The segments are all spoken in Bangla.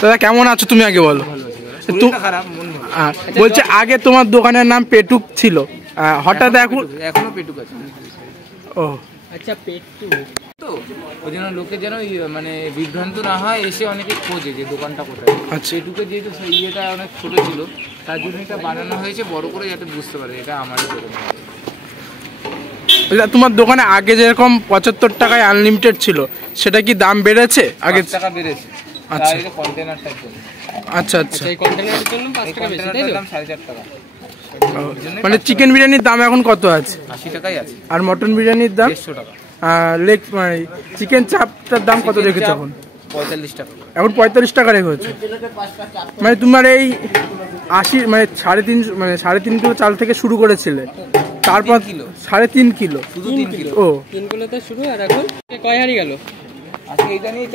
দাদা কেমন আছো তুমি আগে বলো। বলছে আগে তোমার দোকানের নাম পেটুক ছিল, হঠাৎ এখনো পেটুক আছে। ও আচ্ছা, পেটুক তো ওই জন্য লোকে যেন মানে বিভ্রান্ত না হয়, এসে অনেকে খোঁজে যে দোকানটা কোথায়। আচ্ছা, পেটুকে যেহেতু ইয়েটা অনেক ছোট ছিল, তার জন্য এটা বানানো হয়েছে বড় করে, যাতে বুঝতে পারে এটা আমারই দোকান। তোমার দোকানে আগে যেরকম 75 টাকায় আনলিমিটেড ছিল, সেটা কি দাম বেড়েছে? আগে টাকা বেড়েছে। আচ্ছা, এটা কন্টেনারটার জন্য। আচ্ছা আচ্ছা, এই কন্টেনারের জন্য 5 টাকা বেশি, তাই দাম 4.5 টাকা। মানে চিকেন বিরিয়ানির দাম এখন কত আছে? 80 টাকাই আছে। আর মটন বিরিয়ানির দাম 150 টাকা। লেগ মানে চিকেন চাপটার দাম কত রেখেছো এখন? 45 টাকা। এখন 45 টাকা রেখেছো। মানে তোমার এই 80 মানে 3.5 মানে 3.5 কিলো চাল থেকে শুরু করেছিলে, তারপর 3.5 কিলো, শুধু 3 কিলো। ও 3 কিলোতে শুরু। আর এখন কয় হাঁড়ি গেল? আজকে এটা নিয়ে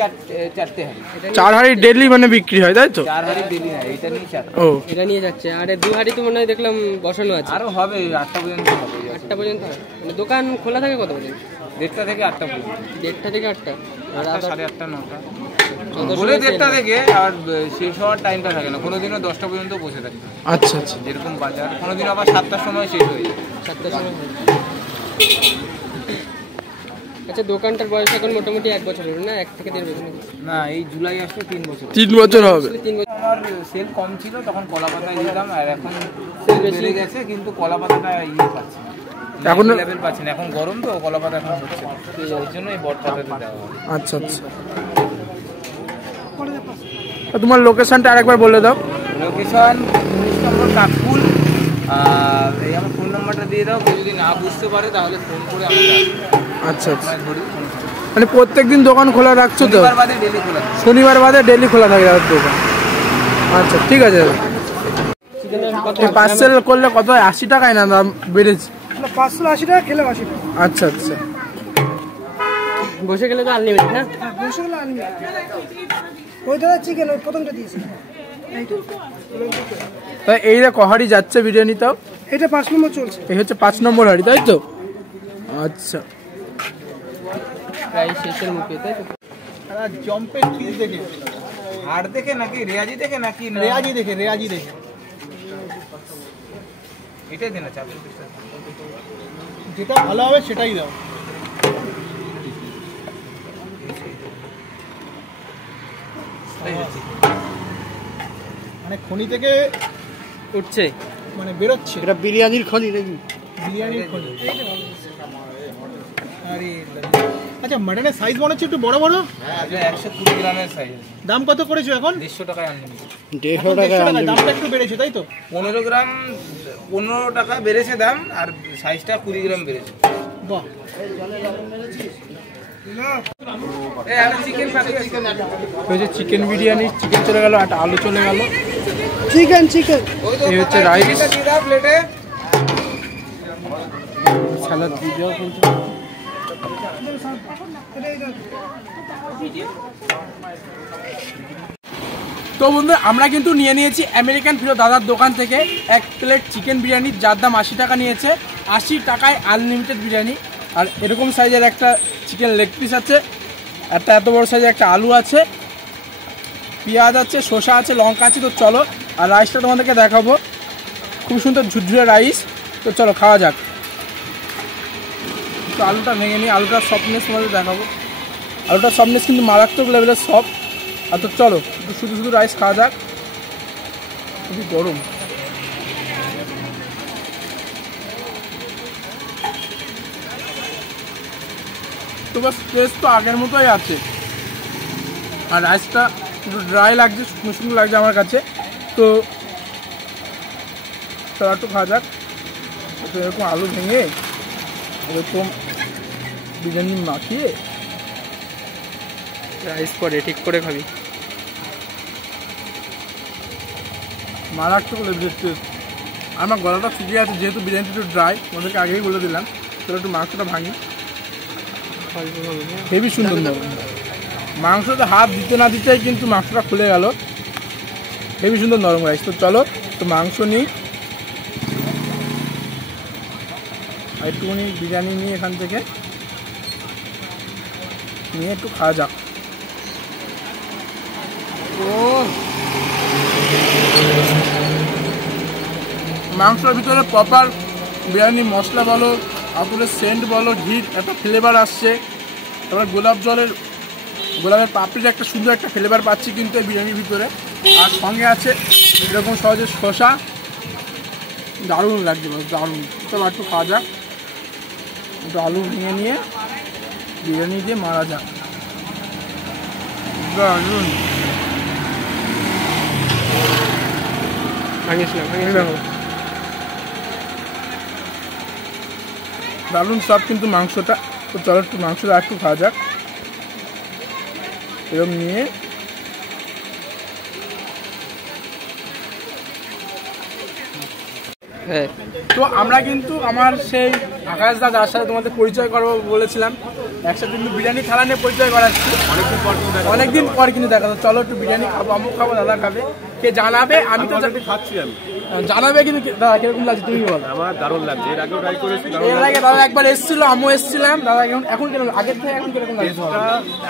4টে হাঁড়ি। 4 হাঁড়ি ডেইলি মানে বিক্রি হয়, তাই তো? 4 হাঁড়ি ডেইলি না, এটা নিয়ে 4। ও এটা নিয়ে যাচ্ছে। আর 2 হাঁড়ি তো মনে হয় দেখলাম বসানো আছে। আরো হবে, 8টা পর্যন্ত হবে। 8টা পর্যন্ত হবে। মানে দোকান খোলা থাকে কত পর্যন্ত? 1:30 থেকে 8টা পর্যন্ত। 1:30 থেকে 8টা। আর 8:30, 9টা বলে 1:30 থেকে। আর শেষ হওয়ার টাইমটা থাকে না, কোনোদিনও 10টা পর্যন্ত বসে থাকে। আচ্ছা আচ্ছা, যেরকম বাজার, কোনোদিন আবার 7টার সময় শেষ হয়ে যায়। 7টার সময়। আচ্ছা, দোকানটার বয়স এখন মোটামুটি 1 বছর হবে না? 1 থেকে 1.5 বছর না, এই জুলাই আসলে 3 বছর। 3 বছর হবে। 3 বছর। আমার সেল কম ছিল তখন কলা পাতায় দিতাম, আর এখন সেল বেড়ে গেছে, কিন্তু কলা পাতাটা পাচ্ছি না, এখন লেভেল পাচ্ছি না। এখন গরম তো, কলা পাতা এখন হচ্ছে না, ওই জন্য এই বট পাতাতে দেওয়া হয়। আচ্ছা আচ্ছা, তোমার লোকেশনটা আরেকবার বলে দাও। লোকেশন 19 নম্বর কাকপুল। আর এই আমার ফোন নাম্বারটা দিয়ে দাও, কেউ যদি না বুঝতে পারে তাহলে ফোন করে আমাকে। আচ্ছা আচ্ছা, মানে প্রত্যেকদিন দোকান খোলা রাখছো তো? শনিবার বাদে ডেলি খোলা। শনিবার বাদে ডেলি খোলা থাকে দোকান। আচ্ছা ঠিক আছে। পার্সেল করলে কত হয়? 80 টাকায় না দাম বেড়েছে? 580 টাকা, খেলে 80 টাকা। আচ্ছা আচ্ছা, বসে গেলে তো আনলিমিটেড না? হ্যাঁ, বসে গেলে আনলিমিটেড। ওই দাদা চিকেন ওই প্রথমটা দিয়েছি। তাই এই যে কহাড়ি যাচ্ছে বিরিয়ানি, তাও এটা 5 নম্বর চলছে। এই হচ্ছে 5 নম্বর হাড়ি, তাই তো? আচ্ছা, প্রায় শেষের মুখে, তাই তো? জম্পের পিস দেখে, হাড় দেখে নাকি রেয়াজি দেখে নাকি? রেয়াজি দেখে, রেয়াজি দেখে। এটাই দেন না, চাপের পিসটা যেটা ভালো হবে সেটাই দাও। মানে খনি থেকে উঠছে, মানে বেরোচ্ছে। এটা বিরিয়ানির খনি নাকি? বিরিয়ানির খনি। আরে আচ্ছা, মাটনের সাইজ মনে হচ্ছে একটু বড় বড়। হ্যাঁ, 120 গ্রামের সাইজ। দাম কত করেছো এখন? 150 টাকায় আনলিমিটেড। 150 টাকা। দামটা একটু বেড়েছে, তাই তো? 15 গ্রাম 15 টাকা বেড়েছে দাম, আর সাইজটা 20 গ্রাম বেড়েছে। বাহ, চিকেন বিরিয়ানি, চিকেন চলে গেল, একটা আলু চলে গেল, চিকেন চিকেন। এই হচ্ছে রাইস, প্লেটে স্যালাড দিয়ে দাও। তো বন্ধু, আমরা কিন্তু নিয়ে নিয়েছি আমেরিকান প্রিয় দাদার দোকান থেকে 1 প্লেট চিকেন বিরিয়ানি, যার দাম 80 টাকা নিয়েছে। 80 টাকায় আনলিমিটেড বিরিয়ানি। আর এরকম সাইজের একটা চিকেন লেগ পিস আছে, একটা এত বড় সাইজের একটা আলু আছে, পেঁয়াজ আছে, শসা আছে, লঙ্কা আছে। তো চলো, আর রাইসটা তোমাদেরকে দেখাবো, খুব সুন্দর ঝুরঝুরে রাইস। তো চলো খাওয়া যাক। তো আলুটা ভেঙে নিই, আলুটার সফটনেস তোমাদের দেখাবো। আলুটার সফটনেস কিন্তু মারাত্মক লেভেলের সফট। আর তো চলো শুধু শুধু রাইস খাওয়া যাক, খুবই গরম। তো বাস টেস্ট তো আগের মতোই আছে, আর রাইসটা একটু ড্রাই লাগছে, শুকনো শুকনো লাগছে আমার কাছে। তো চলো একটু খাওয়া যাক। তো এরকম আলু ভেঙে, এরকম বিরিয়ানি মাখিয়ে রাইস করে ঠিক করে খাবি। মারাত্মক লেভেলের টেস্ট। আমার গলাটা শুকিয়ে আছে যেহেতু বিরিয়ানিটা একটু ড্রাই, ওদেরকে আগেই বলে দিলাম। তাহলে একটু মাংসটা ভাঙি, হেবি সুন্দর নরম। মাংসটা হাত দিতে না দিতেই কিন্তু মাংসটা খুলে গেল, হেবি সুন্দর নরম রাইস। তো চলো, তো মাংস নিই, আর একটুখানি বিরিয়ানি নিই এখান থেকে, নিয়ে একটু খাওয়া যাক। ও মাংসের ভিতরে প্রপার বিরিয়ানি মশলা বলো, আতুরের সেন্ট বলো, ঘির একটা ফ্লেভার আসছে। তারপর গোলাপের পাপড়ির একটা সুন্দর একটা ফ্লেভার পাচ্ছি কিন্তু এই বিরিয়ানির ভিতরে। আর সঙ্গে আছে এরকম সহজে শসা, দারুণ লাগছে, দারুণ। চলো একটু খাওয়া যাক, একটু আলু ভেঙে নিয়ে বিরিয়ানি দিয়ে মারা যাক, দারুণ। দারুণ সব কিন্তু মাংসটা। তো চলো একটু মাংসটা একটু খাওয়া যাক, এরকম নিয়ে। তো আমরা কিন্তু আমার সেই আকাশ দা যার সাথে তোমাদের পরিচয় করবো বলেছিলাম, একসাথে কিন্তু বিরিয়ানি থালা নিয়ে পরিচয় করাচ্ছি অনেকদিন পর কিন্তু দেখা। চলো একটু বিরিয়ানি খাবো, আমুক খাবো, দাদা খাবে, কে জানাবে। আমি তো খাচ্ছি, আমি জানাবে কিন্তু দাদা কিরকম লাগছে তুমি বলো। আমার দারুণ লাগছে, এর আগেও ট্রাই করেছি, এর আগে দাদা একবার এসেছিল, আমিও এসেছিলাম। দাদা এখন কিরকম, আগের থেকে এখন কিরকম লাগছে?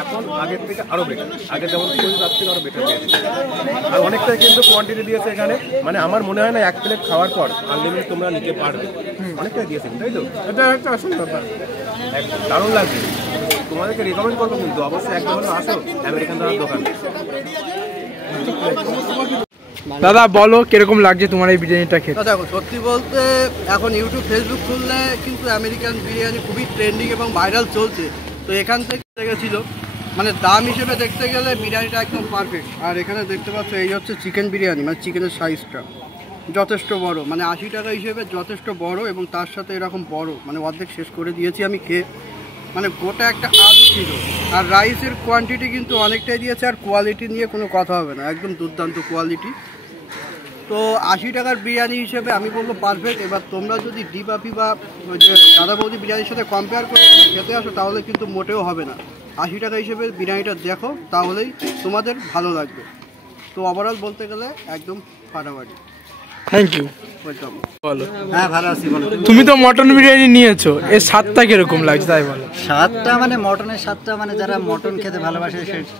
এখন আগের থেকে আরো বেটার, আগে যেমন তার থেকে আরো বেটার দিয়েছে, আর অনেকটাই কিন্তু কোয়ান্টিটি দিয়েছে এখানে। মানে আমার মনে হয় না এক প্লেট খাওয়ার পর আনলিমিটেড তোমরা নিতে পারবে, অনেকটাই দিয়েছে, তাই তো? এটা একটা আসল ব্যাপার, একদম দারুণ লাগছে। তোমাদেরকে রিকমেন্ড করবো কিন্তু অবশ্যই একদম আসো আমেরিকান দাদার দোকান। দাদা বলো কিরকম লাগছে তোমার এই বিরিয়ানিটা খেতে? দেখো, সত্যি বলতে এখন ইউটিউব ফেসবুক খুললে কিন্তু আমেরিকান বিরিয়ানি খুবই ট্রেন্ডিং এবং ভাইরাল চলছে। তো এখান থেকে গেছিলো, মানে দাম হিসেবে দেখতে গেলে বিরিয়ানিটা একদম পারফেক্ট। আর এখানে দেখতে পাচ্ছ এই হচ্ছে চিকেন বিরিয়ানি, মানে চিকেনের সাইজটা যথেষ্ট বড়, মানে 80 টাকা হিসেবে যথেষ্ট বড়। এবং তার সাথে এরকম বড়, মানে অর্ধেক শেষ করে দিয়েছি আমি খেয়ে, মানে গোটা একটা আলু ছিল। আর রাইসের কোয়ান্টিটি কিন্তু অনেকটাই দিয়েছে, আর কোয়ালিটি নিয়ে কোনো কথা হবে না, একদম দুর্দান্ত কোয়ালিটি। তো 80 টাকার বিরিয়ানি হিসেবে আমি বলবো পারফেক্ট। এবার তোমরা যদি ডিপাপি বা ওই যে দাদা বৌদি বিরিয়ানির সাথে কম্পেয়ার করে খেতে আসো তাহলে কিন্তু মোটেও হবে না। 80 টাকা হিসেবে বিরিয়ানিটা দেখো, তাহলেই তোমাদের ভালো লাগবে। তো ওভারঅল বলতে গেলে একদম ফাটাফাটি। Thank you. ওয়েলকাম। বলো। হ্যাঁ, ভালো আছি। বলো। তুমি তো মটন বিরিয়ানি নিয়েছো, এর স্বাদটা কিরকম লাগছে তাই বলো। স্বাদটা মানে মটনের স্বাদটা, মানে যারা মটন খেতে ভালোবাসে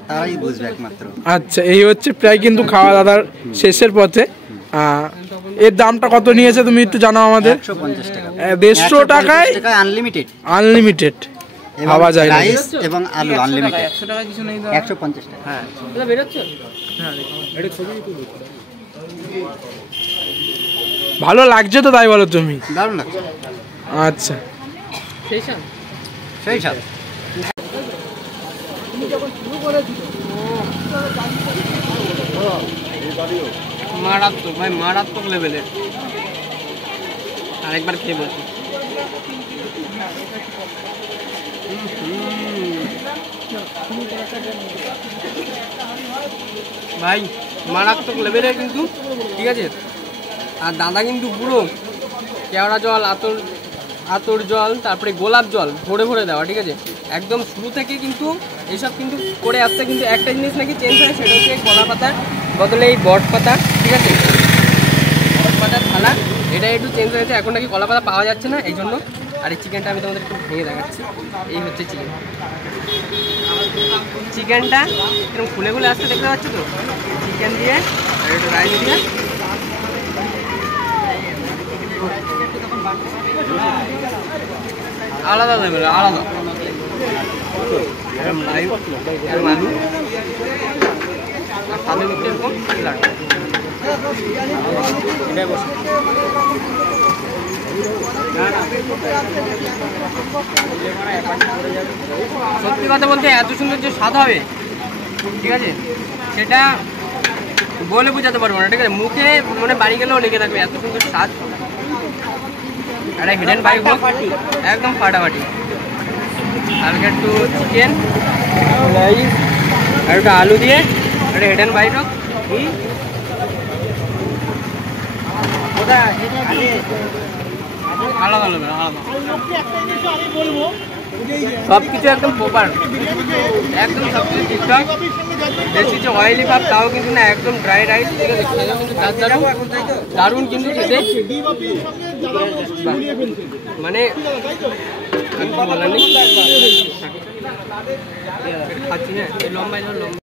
তারাই বুঝবে একমাত্র। আচ্ছা, এই হচ্ছে প্রায় কিন্তু খাওয়া দাদার শেষের পথে। এর দামটা কত নিয়েছে তুমি একটু জানাও আমাদের। 150 টাকা। 150 টাকায় আনলিমিটেড। আনলিমিটেড ভাবা যায় না। রাইস এবং আলু আনলিমিটেড। 100 টাকা কিছু নেই, 150 টাকা। হ্যাঁ এটা বেরোচ্ছে। ভালো লাগছে তো তাই বলো তুমি? দারুণ লাগছে। আচ্ছা, সেই সাথে সেই স্বাদ। মারাত্মক ভাই, মারাত্মক লেভেলের। আরেকবার খেয়ে বলছি, ভাই মারাত্মক লেভেলের কিন্তু, ঠিক আছে। আর দাদা কিন্তু পুরো কেওড়া জল, আতর জল, তারপরে গোলাপ জল ভরে ভরে দেওয়া, ঠিক আছে। একদম শুরু থেকে কিন্তু এইসব কিন্তু করে আসছে। কিন্তু একটা জিনিস নাকি চেঞ্জ হয়, সেটা হচ্ছে কলা পাতার বদলে এই বট পাতা, ঠিক আছে, বট পাতার থালা, এটা একটু চেঞ্জ হয়েছে। এখন নাকি কলা পাতা পাওয়া যাচ্ছে না, এই জন্য। আর এই চিকেনটা আমি তোমাদের একটু ভেঙে দেখাচ্ছি। এই হচ্ছে চিকেনটা এরকম খুলে খুলে আসতে দেখতে পাচ্ছ তো। চিকেন দিয়ে আর একটু রাইস দিয়ে আলাদা লেভেল, আলাদা। আলু সাথে দিচ্ছে এরকম সত্যি কথা বলতে এত সুন্দর যে স্বাদ হবে, ঠিক আছে, সেটা বলে বোঝাতে পারবো না, ঠিক আছে। মুখে মানে বাড়ি গেলেও লেগে থাকবে, এত সুন্দর স্বাদ। একটা হিডেন বাইক হোক, একদম ফাটাফাটি। হালকা একটু চিকেন, রাইস আর একটু আলু দিয়ে একটা হিডেন বাইক হোক। আলাদা আলাদা আলাদা সব কিছু একদম প্রপার, একদম সব কিছু ঠিকঠাক। বেশি যে অয়েলি ভাব তাও কিন্তু না, একদম ড্রাই রাইস, ঠিক আছে। দারুণ কিন্তু খেতে, মানে বলার নেই। খাচ্ছি, হ্যাঁ, লম্বাই লম্বা।